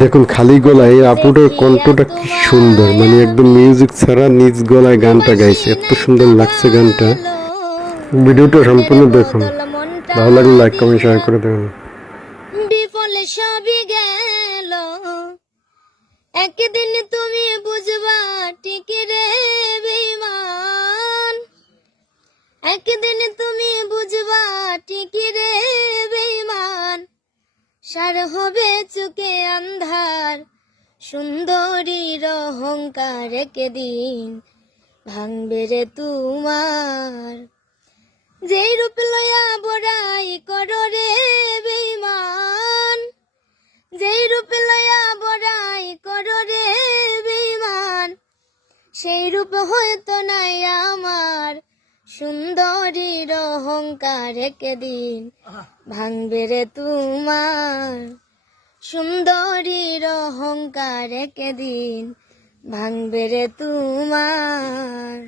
দেখুন খালি গলায় এই আপুটার কণ্ঠটা কি সুন্দর, মানে একদম মিউজিক ছাড়া নিজ গলায় গানটা গাইছে, এত সুন্দর লাগছে গানটা। ভিডিওটা সম্পূর্ণ দেখুন, ভালো লাগলে লাইক কমেন্ট শেয়ার করে দেবেন। বিফলে সবই গেল, একদিন তুমি বুঝবা টিকি রে বেঈমান, একদিন তুমি বুঝবা টিকি রে বেঈমান। সার হবে চুকে আন্ধার, সুন্দরীর অহংকার একদিন ভাঙবে রে তোমার। যেই রূপ লয়া বড়াই করো রে বেঈমান, যেই রূপ লয়া বড়াই করো রে বেঈমান, সেই রূপ হয়তো নাই আমার, সুন্দরীর অহংকার একদিন ভাঙবে রে তোমার। সুন্দরীর অহংকার একদিন ভাঙবে রে তোমার।